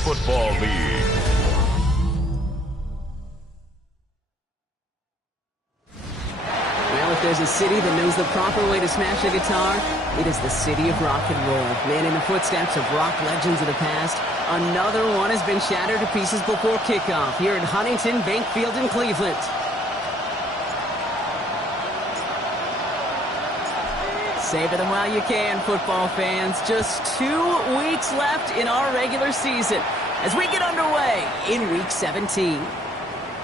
Football League. Well, if there's a city that knows the proper way to smash a guitar, it is the city of rock and roll. Man, in the footsteps of rock legends of the past, another one has been shattered to pieces before kickoff here at Huntington Bank Field in Cleveland. Savor them while you can, football fans. Just 2 weeks left in our regular season as we get underway in Week 17.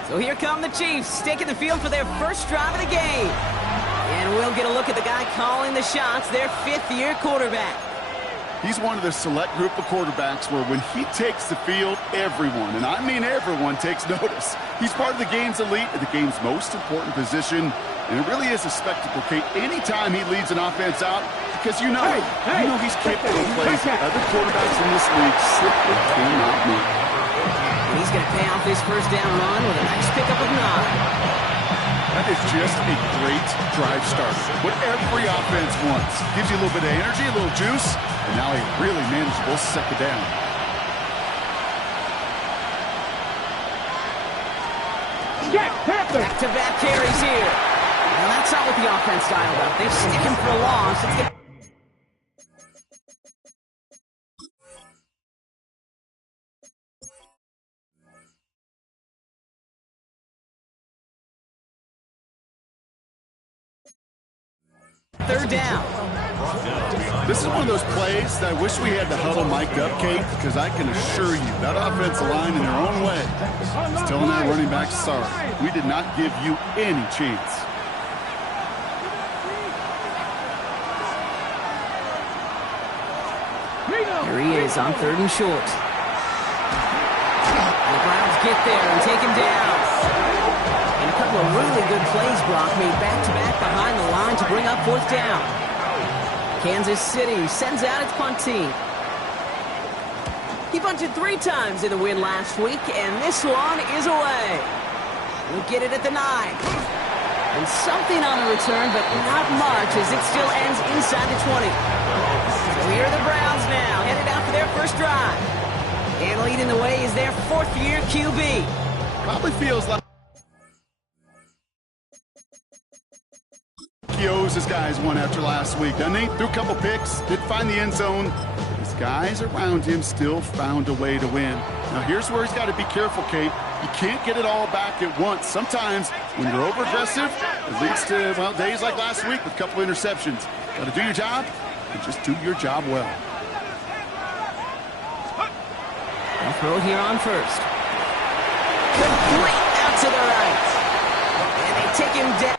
So here come the Chiefs, taking the field for their first drive of the game. And we'll get a look at the guy calling the shots, their fifth-year quarterback. He's one of the select group of quarterbacks where when he takes the field, everyone, and I mean everyone, takes notice. He's part of the game's elite and the game's most important position, and it really is a spectacle, Kate, anytime he leads an offense out, because you know he's capable of plays other quarterbacks in this league simply cannot make. And he's going to pay off his first down run with a nice pickup of 9. That is just a great drive starter. What every offense wants. Gives you a little bit of energy, a little juice, and now a really manageable second down. Back-to-back carries here. Well, that's not what the offense dialed up. They stick him for a loss. It's going to... Third down. This is one of those plays that I wish we had the huddle mic'd up, Kate, because I can assure you that offensive line in their own way is telling that running back, sorry, we did not give you any chance. Here he is on 3rd and short. And the Browns get there and take him down. And a couple of really good plays, Brock, made back-to-back behind the line to bring up 4th down. Kansas City sends out its punt team. He punted 3 times in the win last week, and this one is away. We'll get it at the 9. And something on the return, but not much, as it still ends inside the 20. So here are the Browns now, headed out for their first drive. And leading the way is their 4th-year QB. Probably feels like he owes his guys one after last week, doesn't he? Threw a couple picks, did find the end zone. His guys around him still found a way to win. Now here's where he's got to be careful, Kate. You can't get it all back at once. Sometimes when you're over-aggressive, it leads to, well, days like last week with a couple interceptions. Got to do your job and just do your job well. They'll throw here on first. Complete out to the right. And they take him down.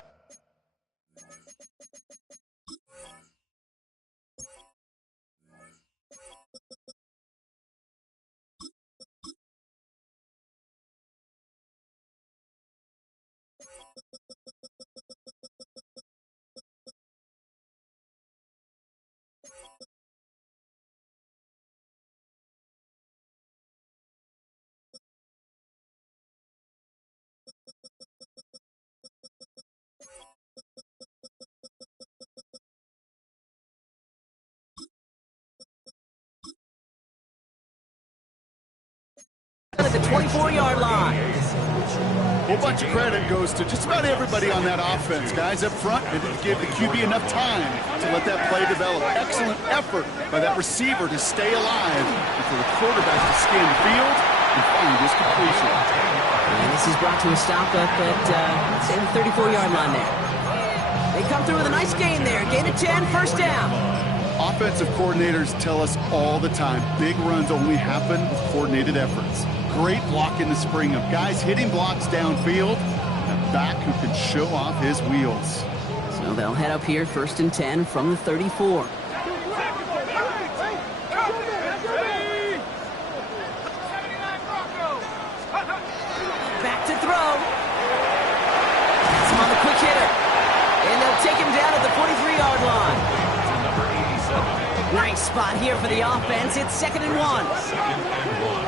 At the 24-yard line. A whole bunch of credit goes to just about everybody on that offense. Guys up front, they didn't give the QB enough time to let that play develop. Excellent effort by that receiver to stay alive and for the quarterback to scan the field and find his completion. And this is brought to a stop up at, let's say, the 34-yard line there. They come through with a nice gain there. Gain of 10, first down. Offensive coordinators tell us all the time, big runs only happen with coordinated efforts. Great block in the spring of guys hitting blocks downfield, and a back who can show off his wheels. So they'll head up here, 1st and 10 from the 34. Back to throw. That's him on the quick hitter. And they'll take him down at the 43-yard line. Nice spot here for the offense. It's 2nd and 1. 2nd and 1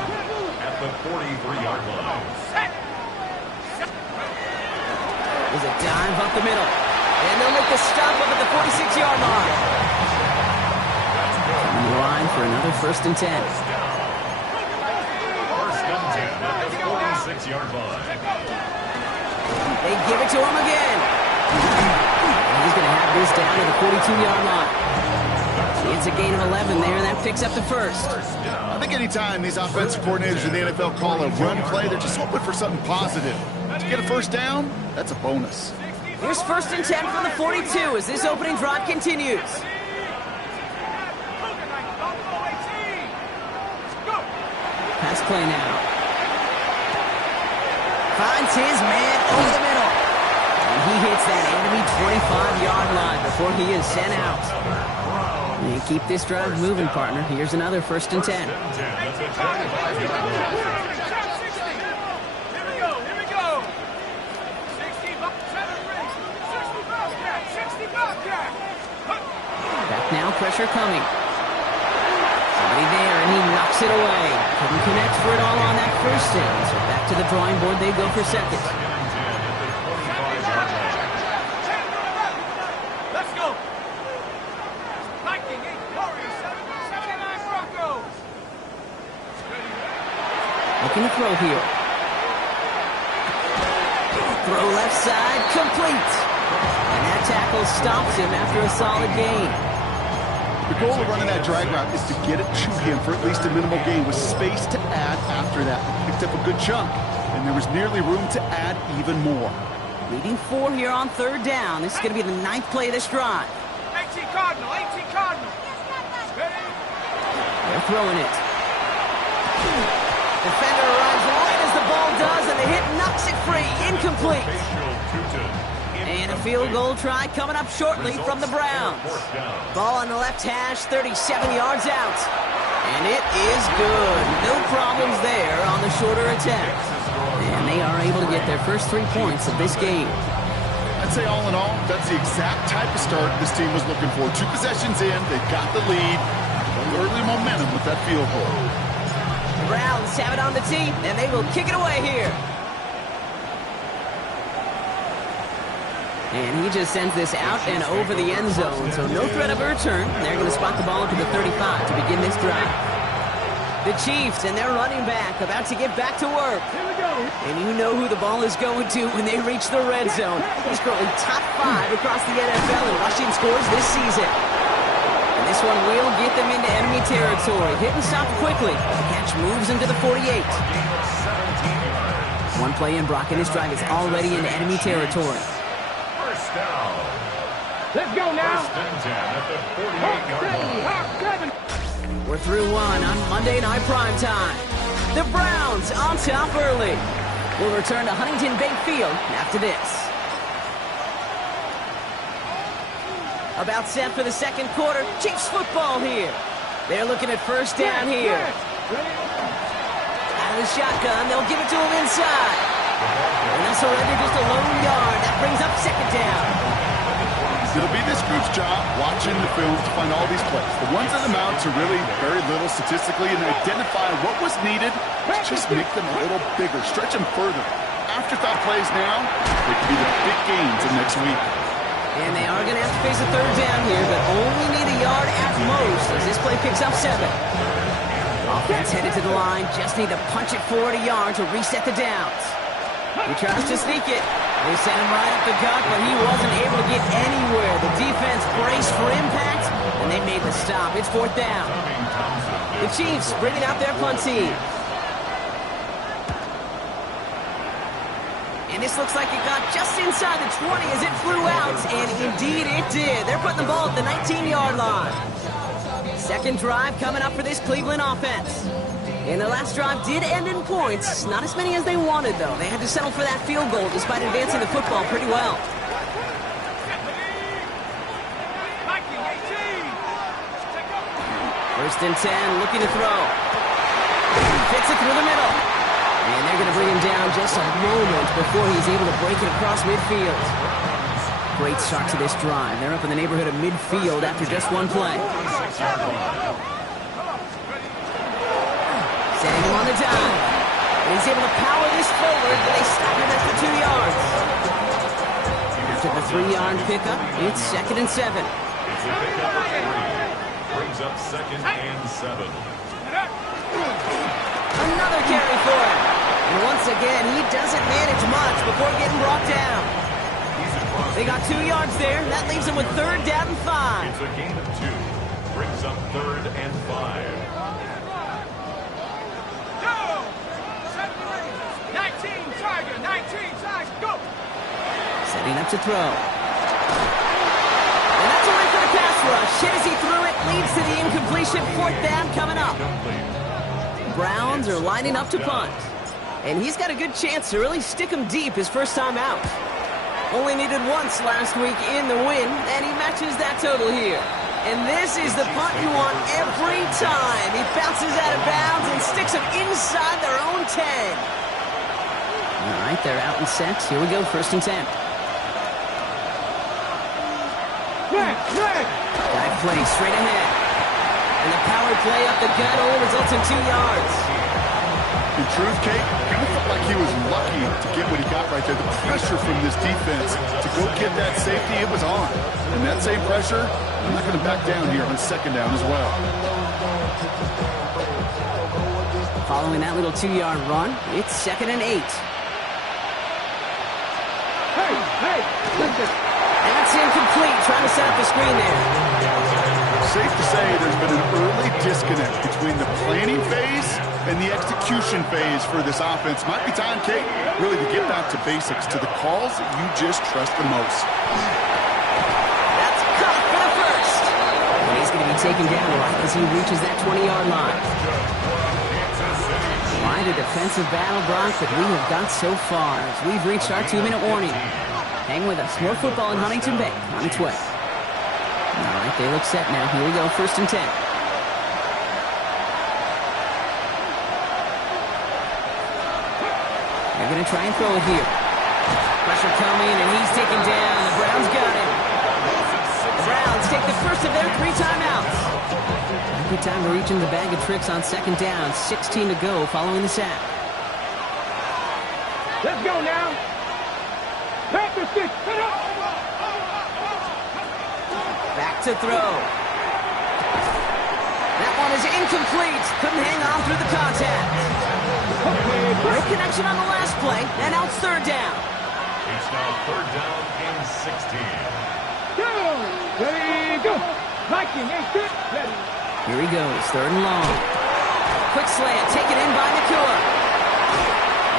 at the 43-yard line. There's a dive up the middle. And they'll make the stop up at the 46-yard line. On the line for another 1st and 10. 6-yard line. They give it to him again. And he's going to have this down to the 42-yard line. It's a gain of 11 there, and that picks up the first. I think anytime these offensive coordinators in the NFL call a run play, they're just hoping for something positive. To get a first down, that's a bonus. Here's 1st and 10 from the 42 as this opening drive continues. Pass play now. Finds his man over the middle. And he hits that enemy 25-yard line before he is sent out. And keep this drive moving, partner. Here's another 1st and 10. Back now, pressure coming. Somebody there, and he knocks it away. Couldn't connect for it all on that first down. So back to the drawing board, they go for second. Let's go. Looking to throw here. Throw left side, complete. And that tackle stops him after a solid gain. The goal of running that drag route is to get it to him for at least a minimal gain with space to add after that. He picked up a good chunk, and there was nearly room to add even more. Leading 4 here on 3rd down. This is going to be the 9th play of this drive. 18 Cardinal, 18 Cardinal. They're throwing it. Defender arrives right as the ball does, and the hit knocks it free. Incomplete. And a field goal try coming up shortly from the Browns. Ball on the left hash, 37 yards out. And it is good. No problems there on the shorter attempt. And they are able to get their first 3 points of this game. I'd say all in all, that's the exact type of start this team was looking for. 2 possessions in, they've got the lead. Early momentum with that field goal. The Browns have it on the tee, and they will kick it away here. And he just sends this out and over the end zone, so no threat of a return. They're going to spot the ball up to the 35 to begin this drive. The Chiefs and their running back about to get back to work. And you know who the ball is going to when they reach the red zone. He's currently top 5 across the NFL in rushing scores this season. And this one will get them into enemy territory. Hit and stop quickly. The catch moves into the 48. One play in, Brock, and this drive is already into enemy territory. First down. Let's go now. 1st and 10 at the 48-yard line. We're through 1 on Monday Night Primetime. The Browns on top early. We'll return to Huntington Bank Field after this. About set for the 2nd quarter. Chiefs football here. They're looking at 1st down here. Out of the shotgun, they'll give it to him inside. And they'll surrender just a lone yard. That brings up 2nd down. It'll be this group's job watching the film to find all these plays. The ones that amount to really very little statistically and identify what was needed to just make them a little bigger, stretch them further. Afterthought plays now, they could be the big gains of next week. And they are going to have to face a 3rd down here, but only need a yard at most as this play picks up 7. Offense headed to the line, just need to punch it forward a yard to reset the downs. He tries to sneak it. They sent him right up the gut, but he wasn't able to get anywhere. The defense braced for impact, and they made the stop. It's 4th down. The Chiefs bringing out their punt team. And this looks like it got just inside the 20 as it flew out, and indeed it did. They're putting the ball at the 19-yard line. 2nd drive coming up for this Cleveland offense. And their last drive did end in points. Not as many as they wanted, though. They had to settle for that field goal despite advancing the football pretty well. 1st and 10, looking to throw. Fits it through the middle. And they're going to bring him down just a moment before he's able to break it across midfield. Great start to this drive. They're up in the neighborhood of midfield after just 1 play. Setting him on the dime. And he's able to power this forward, but they stop him at the 2 yards. After the 3-yard pickup, it's 2nd and 7. It's a pickup of 3. Brings up 2nd and 7. Another carry for him. And once again, he doesn't manage much before getting brought down. They got 2 yards there. That leaves them with 3rd down and 5. It's a gain of 2. Brings up 3rd and 5. 19 Tiger, 19 Tiger, go! Setting up to throw. And that's away for the pass rush. Hit as he threw it, leads to the incompletion. 4th down coming up. Browns are lining up to punt. And he's got a good chance to really stick him deep his first time out. Only needed once last week in the win, and he matches that total here. And this is the punt you want every time. He bounces out of bounds and sticks him inside their own 10. All right, they're out and set. Here we go, 1st and 10. Dive play straight ahead. And the power play up the gut only results in 2 yards. In truth, Kate, kind of felt like he was lucky to get what he got right there. The pressure from this defense to go get that safety, it was on. And that same pressure, I'm not going to back down here on 2nd down as well. Following that little 2-yard run, it's 2nd and 8. Hey, listen. And that's incomplete, trying to set up the screen there. Safe to say there's been an early disconnect between the planning phase and the execution phase for this offense. Might be time, Kate, really to get back to basics, to the calls that you just trust the most. That's caught for the 1st. And he's going to be taken down right as he reaches that 20-yard line. Quite a defensive battle, Brock, that we have got so far as we've reached our 2-minute warning. Hang with us. More football in Huntington Bank on its way. All right, they look set now. Here we go, 1st and 10. They're going to try and throw it here. Pressure coming, and he's taken down. The Browns got him. The Browns take the first of their 3 timeouts. Good time to reach into the bag of tricks on 2nd down. 16 to go following the sack. Let's go now. Back to 6. Back to throw. That one is incomplete. Couldn't hang on through the contact. No connection on the last play, and now it's 3rd down. It's now 3rd down and 16. Go! Ready, go! Viking, ain't good. Ready. Here he goes, 3rd and long. Quick slant, taken in by Nakua.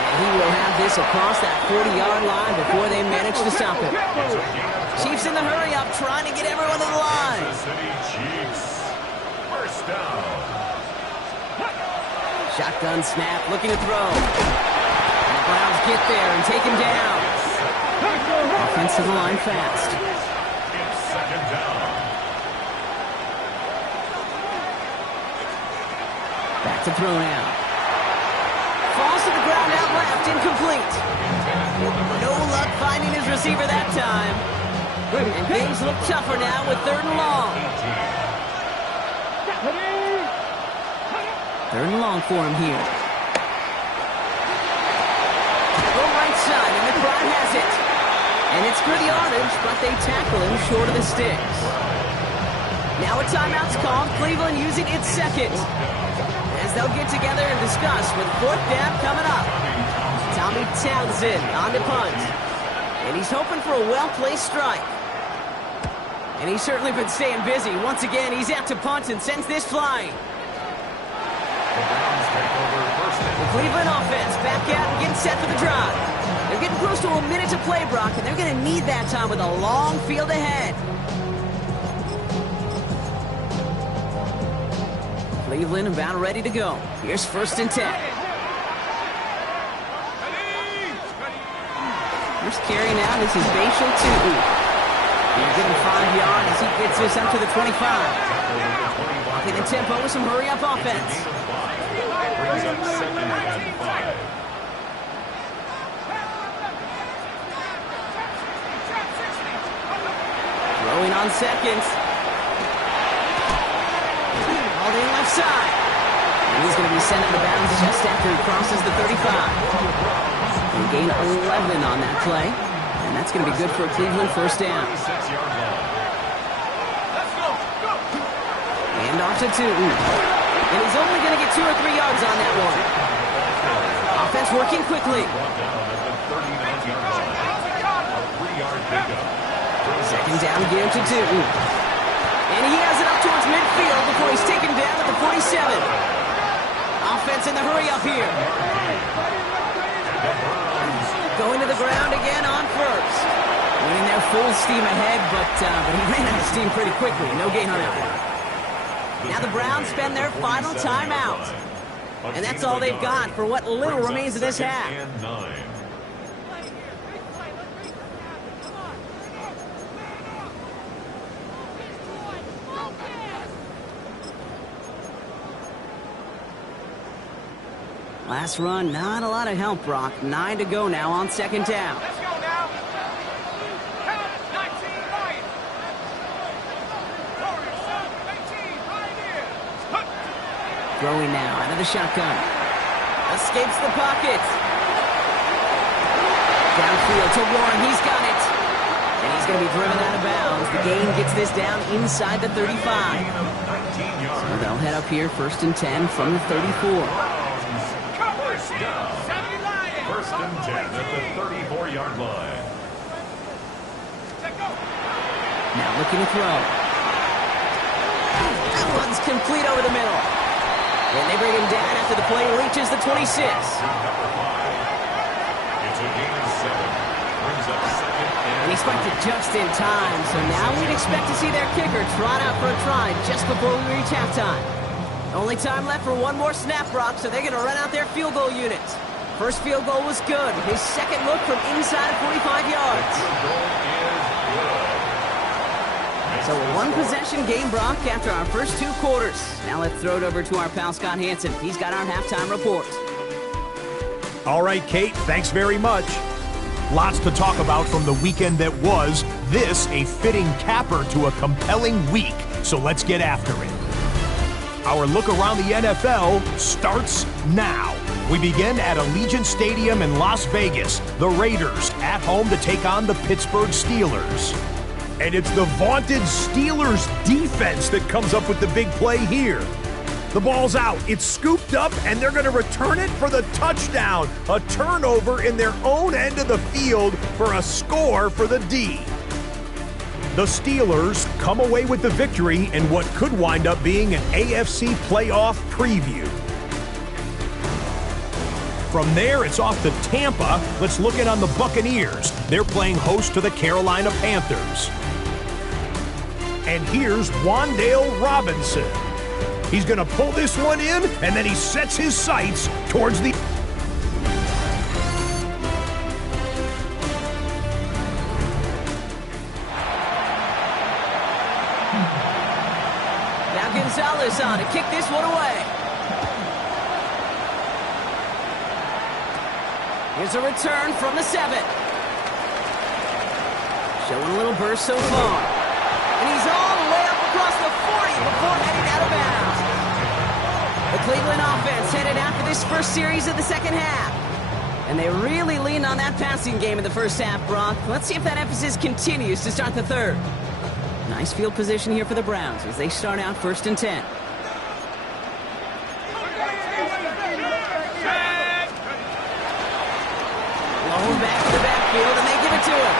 And he will have this across that 40-yard line before they manage to stop him. Chiefs in the hurry-up, trying to get everyone to the line. Kansas City Chiefs. 1st down. Shotgun snap, looking to throw. And the Browns get there and take him down. Offense to the line fast. It's 2nd down. Back to throw now. Falls to the ground out left, incomplete. No luck finding his receiver that time. And things look tougher now with 3rd and long. 3rd and long for him here. Go right side, and the crowd has it. And it's good yardage, but they tackle him short of the sticks. Now a timeout's called. Cleveland using its 2nd. As they'll get together and discuss with 4th down coming up. Tommy Townsend on the punt. And he's hoping for a well-placed strike. And he's certainly been staying busy. Once again, he's out to punt and sends this flying. The Browns take over 1st and The Cleveland offense back out and getting set for the drive. They're getting close to a minute to play, Brock, and they're going to need that time with a long field ahead. Cleveland about ready to go. Here's 1st and 10. First carry now, this is Bashal Tutu. He'll get him 5 yards as he gets this up to the 25. Walking the tempo with some hurry-up offense. brings up 2nd and 5. Throwing on 2nd. All in left side. And he's going to be sent out of bounds just after he crosses the 35. And gain 11 on that play. And that's going to be good for a Cleveland 1st down. 6-yard line. Let's go. Go. Hand off to Tootin. And he's only going to get 2 or 3 yards on that one. Offense working quickly. Brought down at the 39-yard line. A 3-yard pickup. Second down again to Newton. And he has it up towards midfield before he's taken down at the 47. Offense in the hurry up here. Going to the ground again on first. Winning there full steam ahead, but he ran out of steam pretty quickly. No gain on that one. Now the Browns spend their final timeout. And that's all they've got for what little remains of this half. And 9. Last run, not a lot of help, Brock. 9 to go now on second down. Let's go now. Count it, 19 right. Corner, 18 right here. Throwing now out of the shotgun. Escapes the pocket. Downfield to Warren. He's got it. And he's going to be driven out of bounds. The gain gets this down inside the 35. So they'll head up here first and 10 from the 34. First and 10 at the 34-yard line. Now looking to throw. That one's complete over the middle. And they bring him down after the play reaches the 26. Number 5. It's a gain of 7. Brings up second And he spiked it just in time, so now we'd expect to see their kicker trot out for a try just before we reach halftime. Only time left for one more snap, Brock, so they're going to run out their field goal units. First field goal was good. His second look from inside of 45 yards. So a one-possession game, Brock, after our first 2 quarters. Now let's throw it over to our pal Scott Hansen. He's got our halftime report. All right, Kate, thanks very much. Lots to talk about from the weekend that was. This a fitting capper to a compelling week, so let's get after it. Our look around the NFL starts now. We begin at Allegiant Stadium in Las Vegas. The Raiders at home to take on the Pittsburgh Steelers. And it's the vaunted Steelers defense that comes up with the big play here. The ball's out, it's scooped up, and they're going to return it for the touchdown. A turnover in their own end of the field for a score for the D. The Steelers come away with the victory in what could wind up being an AFC playoff preview. From there, it's off to Tampa. Let's look in on the Buccaneers. They're playing host to the Carolina Panthers. And here's Wan'Dale Robinson. He's going to pull this one in, and then he sets his sights towards the... Now Gonzalez on to kick this one away. Here's a return from the 7. Showing a little burst so far. And he's all the way up across the 40 before heading out of bounds. The Cleveland offense headed after this first series of the second half. And they really leaned on that passing game in the first half, Brock. Let's see if that emphasis continues to start the third. Nice field position here for the Browns as they start out first and 10. Blown back to the backfield, and they give it to him.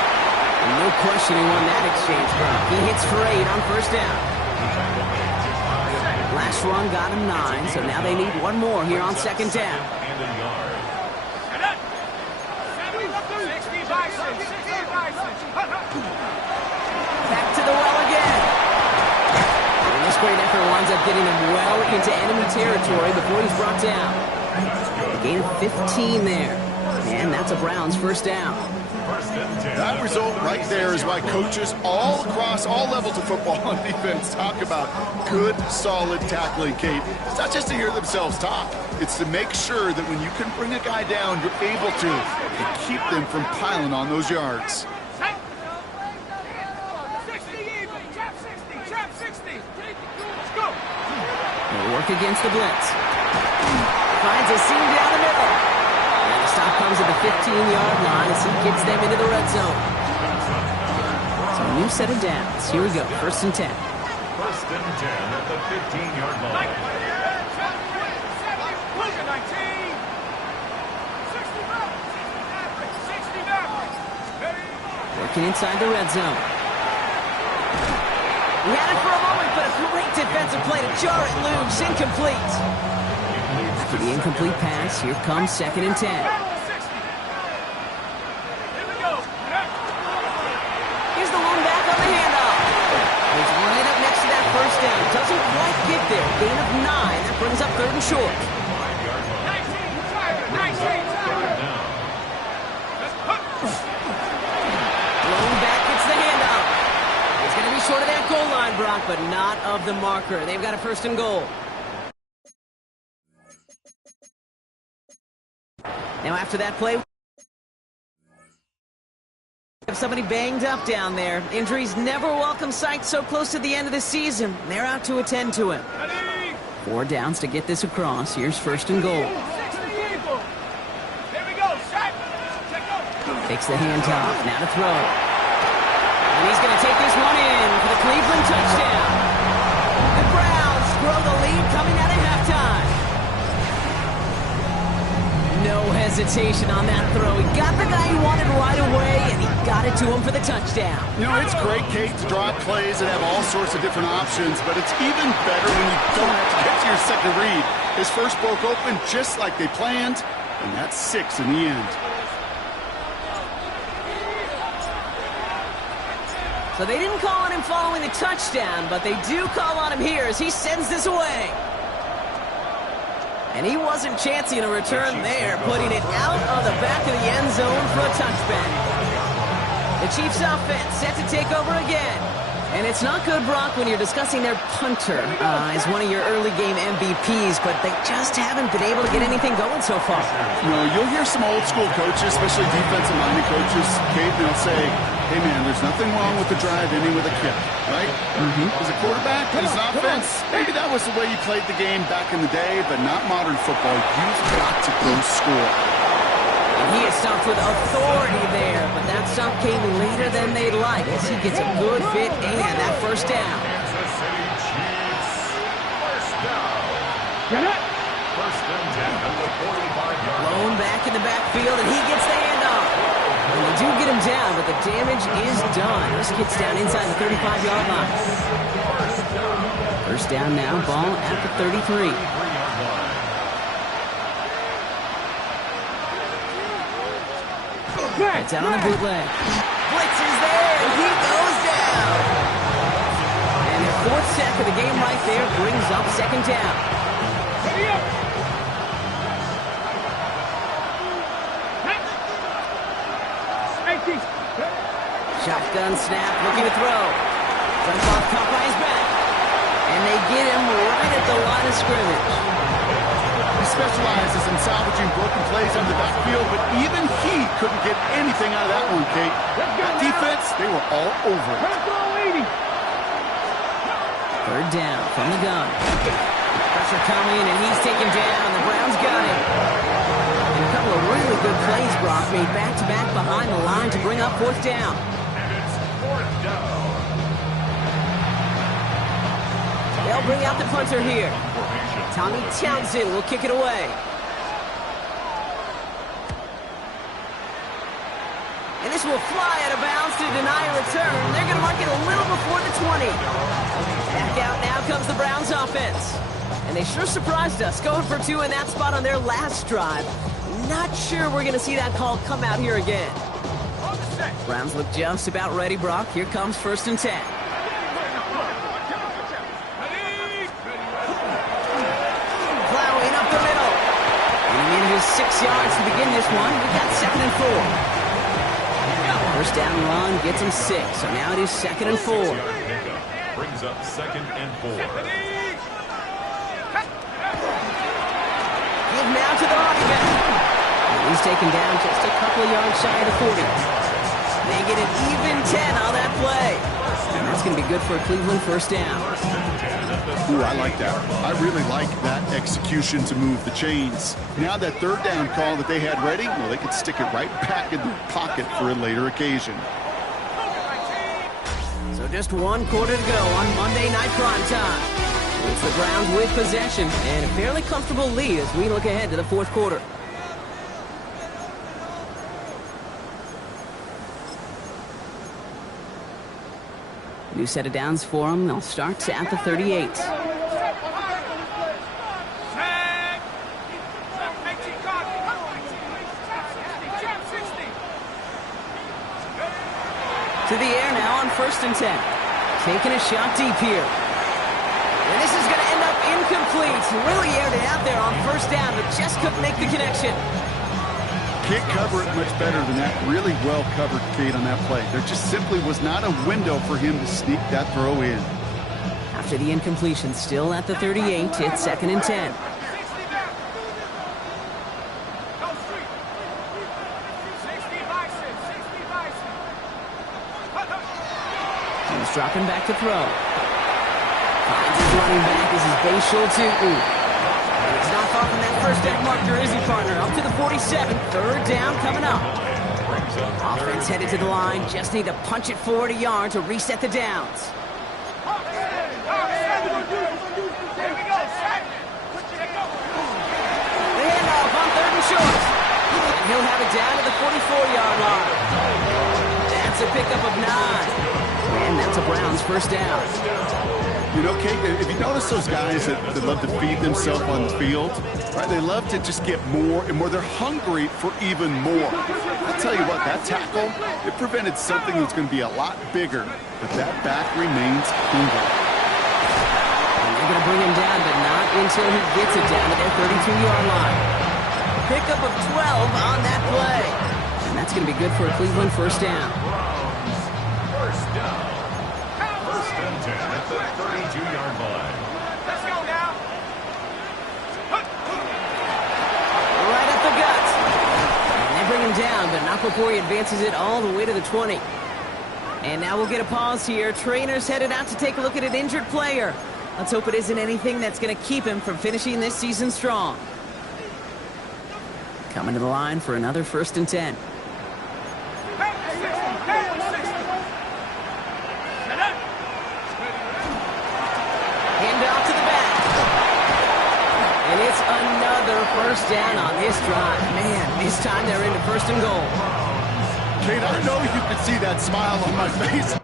And no question he won that exchange, Brock. He hits for 8 on first down. Last run got him 9, so now they need one more here on second down. Back to the well again. And this great effort winds up getting him well into enemy territory before he's brought down. A gain of 15 there. And that's a Browns first down. That result right there is why coaches all across all levels of football and defense talk about good, solid tackling, Kate. It's not just to hear themselves talk. It's to make sure that when you can bring a guy down, you're able to keep them from piling on those yards. They work against the blitz. Finds a seam down the middle. And the stop comes at the 15-yard line as he gets them into the red zone. So a new set of downs. Here we go, first and 10. First and 10 at the 15-yard line. Working inside the red zone. He had it for a moment, but a great defensive play to jar it loose. Incomplete. After the incomplete pass, here comes 2nd and 10. Here's the lone back on the handoff. He's right up next to that first down. Doesn't quite get there. Gain of 9. That brings up 3rd and short. Lone back gets the handoff. It's going to be short of that goal line, Brock, but not of the marker. They've got a 1st and goal. Now after that play, have somebody banged up down there. Injuries never a welcome sight so close to the end of the season. They're out to attend to him. 4 downs to get this across. Here's 1st and goal. Takes the handoff. Now to throw. And he's going to take this one in for the Cleveland touchdown. The Browns grow the lead coming out of halftime. No hesitation on that throw. He got the guy he wanted right away, and he got it to him for the touchdown. You know, it's great, Kate, to draw plays and have all sorts of different options, but it's even better when you don't have to get to your second read. His first broke open just like they planned, and that's 6 in the end. So they didn't call on him following the touchdown, but they do call on him here as he sends this away. And he wasn't chancing a return there, putting it out of the back of the end zone for a touchback. The Chiefs offense set to take over again. And it's not good, Brock, when you're discussing their punter as one of your early game MVPs, but they just haven't been able to get anything going so far. You know, you'll hear some old school coaches, especially defensive-minded coaches, Kate, they'll say, hey, man, there's nothing wrong with the drive ending with a kick, right? As a quarterback, as an offense, maybe that was the way you played the game back in the day, but not modern football. You've got to go score. And he is stopped with authority there, but that stop came later than they'd like as he gets a good fit and that 1st down. Kansas City Chiefs. 1st down. Get it. 1st and 10 at the 45-yard line. Lone back in the backfield, and he gets the handoff. And they do get him down, but the damage is done. This gets down inside the 35-yard line. 1st down now, ball at the 33. It's out on the bootleg. Blitz is there, and he goes down. And their 4th sack of the game right there brings up 2nd down. Ready up. Shotgun snap, looking to throw. Jumps off, caught by his back. And they get him right at the line of scrimmage. He specializes in salvaging broken plays on the backfield, but even he couldn't get anything out of that one, Kate. That defense, they were all over it. 3rd down from the gun. Pressure coming, and he's taken down. The Browns got him. And a couple of really good plays, Brock, made back-to-back behind the line to bring up 4th down. And it's 4th down. They'll bring out the punter here. Tommy Townsend will kick it away. And this will fly out of bounds to deny a return. They're going to mark it a little before the 20. Back out now comes the Browns offense. And they sure surprised us, going for 2 in that spot on their last drive. Not sure we're going to see that call come out here again. Browns look just about ready, Brock. Here comes 1st and 10. Plowing up the middle. Getting in his 6 yards to begin this one. We got 2nd and 4. 1st down run gets him 6. So now it is 2nd and 4. Brings up 2nd and 4. Give now to the running back. He's taken down just a couple of yards shy of the 40. They get an even 10 on that play. And that's going to be good for a Cleveland 1st down. Ooh, I like that. I really like that execution to move the chains. Now that 3rd down call that they had ready, well, they could stick it right back in their pocket for a later occasion. So just 1 quarter to go on Monday Night Prime Time. It's the Browns with possession and a fairly comfortable lead as we look ahead to the 4th quarter. New set of downs for them. They'll start at the 38. To the air now on 1st and 10. Taking a shot deep here. And this is going to end up incomplete. Really aired it out there on 1st down, but just couldn't make the connection. Can't cover it much better than that. Really well covered, Kate, on that play. There just simply was not a window for him to sneak that throw in. After the incompletion, still at the 38, it's 2nd and 10. He's dropping back to throw. Finds his running back. This is Bashal Tutin. And he's not far from that 1st down marker, is he, partner? Up to the 47. 3rd down coming up. Offense headed to the line. Just need to punch it forward a yard to reset the downs. The handoff on 3rd and short. And he'll have it down to the 44-yard line. That's a pickup of 9. And that's a Browns 1st down. You know, Kate, if you notice those guys that love to feed themselves on the field, right? They love to just get more and more. They're hungry for even more. I'll tell you what, that tackle, it prevented something that's going to be a lot bigger, but that back remains hungry. And they're going to bring him down, but not until he gets it down to their 32-yard line. Pickup of 12 on that play. And that's going to be good for a Cleveland 1st down. First down. 1st and 10 at the 32-yard line. Let's go now. Right up the gut. And they bring him down, but not before he advances it all the way to the 20. And now we'll get a pause here. Trainers headed out to take a look at an injured player. Let's hope it isn't anything that's going to keep him from finishing this season strong. Coming to the line for another 1st and 10. Handoff to the back. And it's another 1st down on this drive. Man, this time they're into 1st and goal. Kate, I know you could see that smile on my face.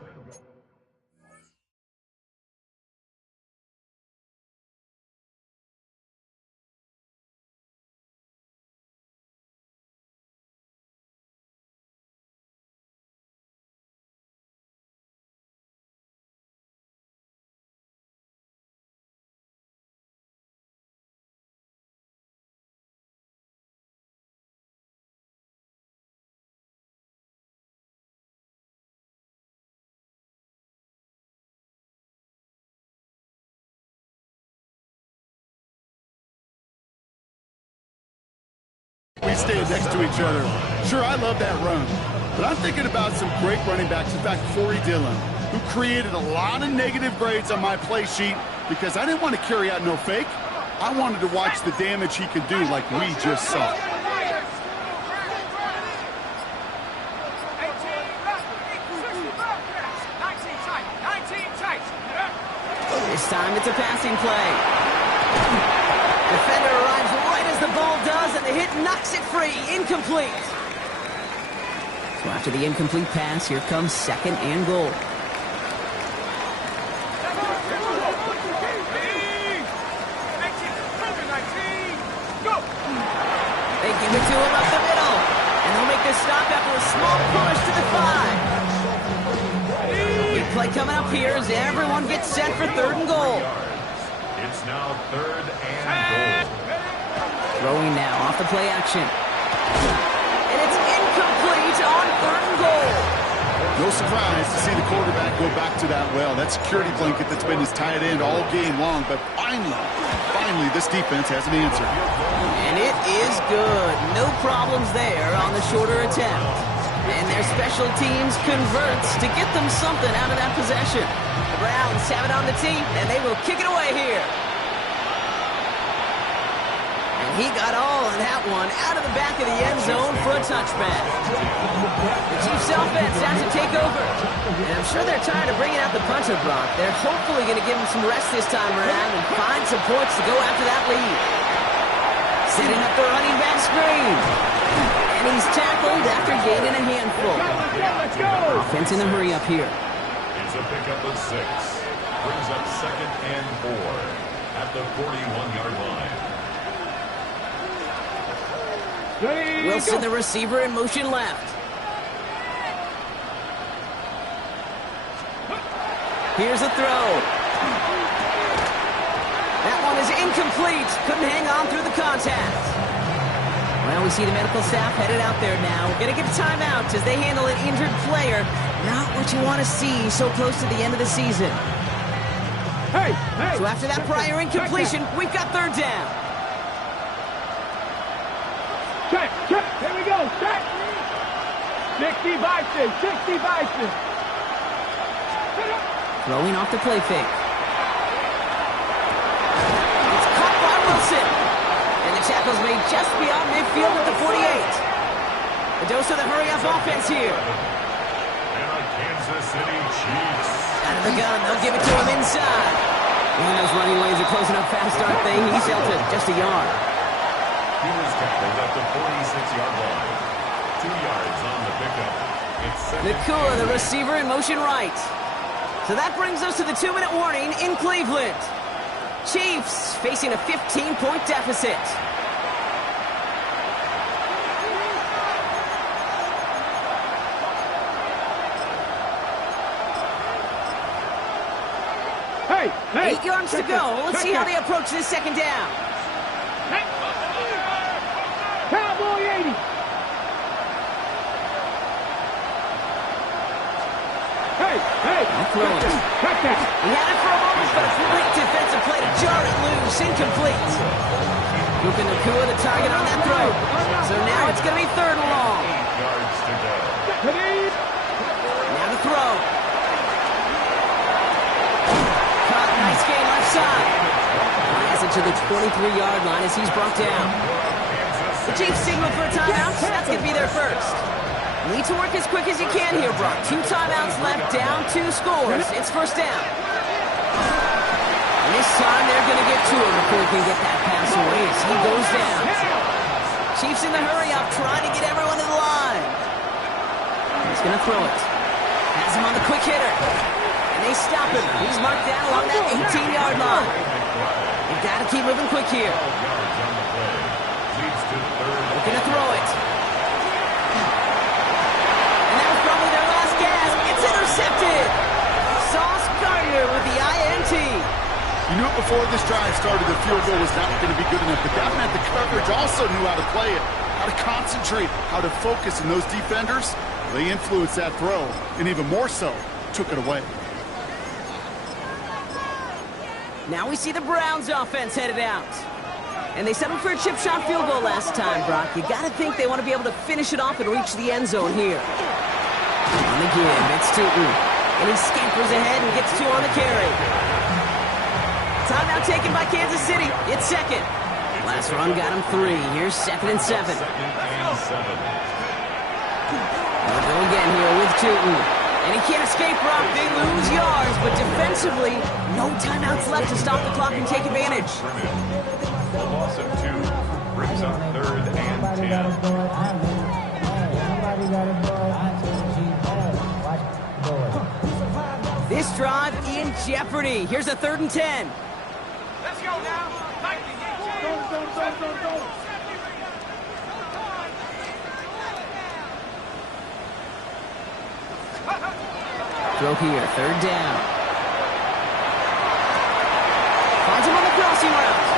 We stand next to each other. Sure, I love that run, but I'm thinking about some great running backs. In fact, Corey Dillon, who created a lot of negative grades on my play sheet because I didn't want to carry out no fake. I wanted to watch the damage he could do like we just saw. This time it's a passing play. Defender arrives right as the ball does, and the hit knocks it free. Incomplete. So after the incomplete pass, here comes 2nd and goal. They give it to him up the middle, and they'll make this stop after a small push to the 5. Big play coming up here as everyone gets set for 3rd and goal. It's now 3rd and goal. Throwing now off the play action. And it's incomplete on 3rd and goal. No surprise to see the quarterback go back to that well. That security blanket that's been his tight end all game long, but finally this defense has an answer. And it is good. No problems there on the shorter attempt. And their special teams converts to get them something out of that possession. The Browns have it on the tee, and they will kick it away here. And he got all of that one out of the back of the end zone for a touchback. The Chiefs offense has to take over. And I'm sure they're tired of bringing out the punter, Brock. They're hopefully going to give him some rest this time around and find some points to go after that lead. Setting up the running back screen. And he's tackled after gaining a handful. Offense in a hurry up here. It's a pickup of 6. Brings up 2nd and 4 at the 41-yard line. Wilson, the receiver, in motion left. Here's a throw. That one is incomplete. Couldn't hang on through the contact. Well, we see the medical staff headed out there now. We're going to get a timeout as they handle an injured player. Not what you want to see so close to the end of the season. So after that prior incompletion, we've got 3rd down. Check. Here we go. Check. 60 Bison. Throwing off the play fake. It's caught by Wilson. And the tackle's made just beyond midfield at the 48. A dose of the hurry-up offense here. And the Kansas City Chiefs. Out of the gun, they'll give it to him inside. And those running lanes are closing up fast, aren't they? He's held to just a yard. He was tackled at the 46-yard line. 2 yards on the pickup. It's 2nd Nakua, and the receiver, in motion right. So that brings us to the 2-minute warning in Cleveland. Chiefs facing a 15-point deficit. Hey. 8 yards to go. Let's see how they approach this 2nd down. Cowboy 80. Throw it. Check that. He had it for a moment, but a great defensive play to jar it loose. Incomplete. Puka Nakua, the target on that throw. So now it's going to be 3rd and long. 8 yards to go. Now the throw. Caught, nice gain left side. Has it to the 23-yard line as he's brought down. The Chiefs signal for a timeout. That's going to be their first. Need to work as quick as you can here, Brock. 2 timeouts left, down 2 scores. It's 1st down. And this time they're going to get to him before he can get that pass away as he goes down. Chiefs in the hurry-up, trying to get everyone to the line. He's going to throw it. Has him on the quick hitter. And they stop him. He's marked down along that 18-yard line. You've got to keep moving quick here. Looking to throw it. Intercepted. Sauce Gardner with the INT. You knew it before this drive started, the field goal was not going to be good enough, but that meant the coverage also knew how to play it, how to concentrate, how to focus, and those defenders, they influenced that throw, and even more so, took it away. Now we see the Browns offense headed out. And they settled for a chip shot field goal last time, Brock. You got to think they want to be able to finish it off and reach the end zone here. On the give, it's Tootin. And he scampers ahead and gets 2 on the carry. Timeout taken by Kansas City. It's 2nd. Last run got him 3. Here's 2nd and 7. They'll go again here with Tootin. And he can't escape, Brock. They lose yards, but defensively, no timeouts left to stop the clock and take advantage. A loss of 2 brings up 3rd and 10. This drive in jeopardy. Here's a 3rd and 10. Let's go now. Throw here, 3rd down. Finds him on the crossing route.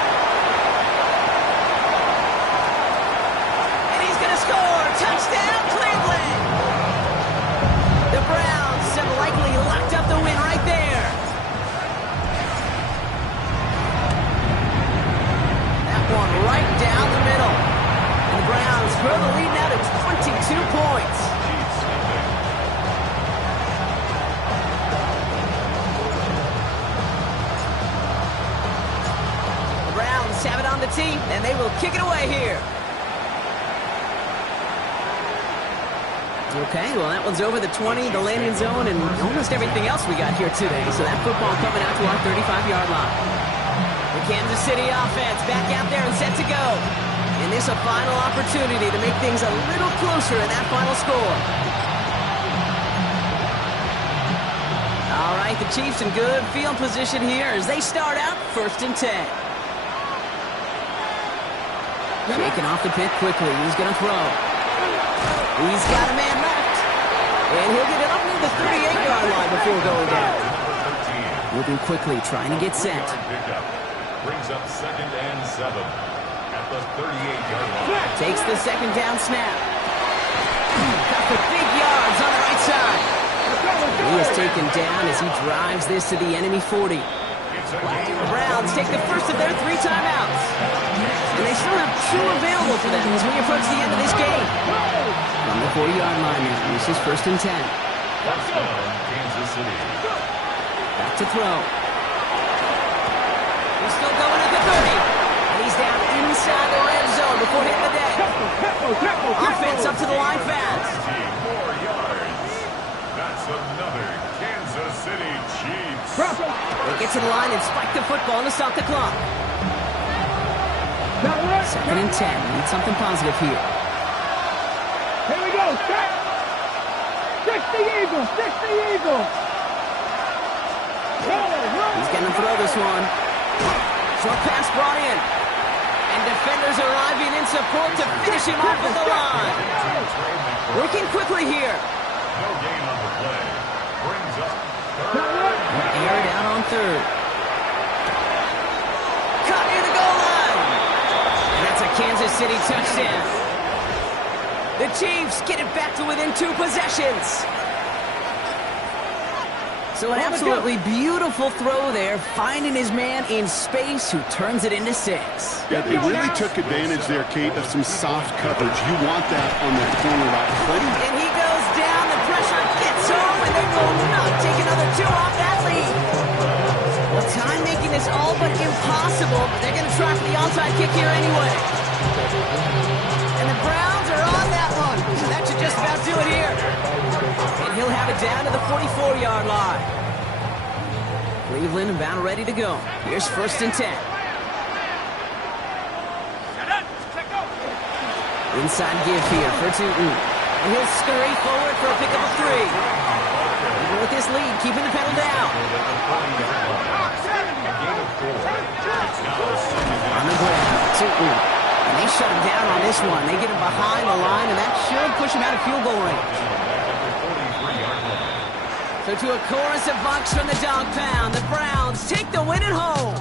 And he's going to score. Touchdown, Cleveland. The Browns have likely locked up the win right there. That one right down the middle. And the Browns grow the lead now to 22 points. The Browns have it on the tee, and they will kick it away here. Okay, well, that one's over the 20, the landing zone, and almost everything else we got here today. So that football coming out to our 35-yard line. The Kansas City offense back out there and set to go. And this a final opportunity to make things a little closer in that final score. All with the Chiefs in good field position here as they start out 1st and 10. Shaking off the pick quickly. He's going to throw. He's got a man left. And he'll get it up near the 38-yard line before going down. Moving quickly, trying to get set. Brings up 2nd and 7 at the 38-yard line. Takes the 2nd down snap. Got the big yards on the right side. He is taken down as he drives this to the enemy 40. The Browns take the first of their 3 timeouts. And they still have 2 available for them as we approach the end of this game. From the 40-yard line now, this is 1st and 10. First down, Kansas City. Back to throw. He's still going at the 30. And he's down inside the red zone before hitting the deck. Offense up to the line fast. 4 yards. That's another Kansas City Chiefs. They get to the line and spike the football to stop the clock. 2nd and 10. Need something positive here. Here we go. Set. Stick the Eagles. Stick the Eagles. He's going to throw this one. Short pass brought in. And defenders arriving in support to finish him off at the line. Working quickly here. No gain on the play. Brings up 3rd. Aired out on 3rd. Cut near the goal line. And that's a Kansas City touchdown. The Chiefs get it back to within 2 possessions. So an absolutely beautiful throw there, finding his man in space who turns it into 6. Yeah, they really took advantage there, Kate, of some soft coverage. You want that on that corner route. And he goes down, the pressure gets home, and they will not take another 2 off that lead. Well, time making this all but impossible, but they're going to try for the onside kick here anyway. And the Browns are on that one. That should just about do it here. And he'll have it down to the 44-yard line. Cleveland about ready to go. Here's 1st and 10. Inside give here for Tootin. And he'll scurry forward for a pickup of 3. Even with this lead, keeping the pedal down. On the ground, Tootin. And they shut him down on this one. They get him behind the line, and that should push him out of field goal range. So to a chorus of bucks from the dog pound, the Browns take the win at home.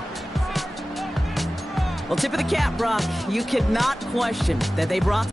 Well, tip of the cap, Brock. You could not question that they brought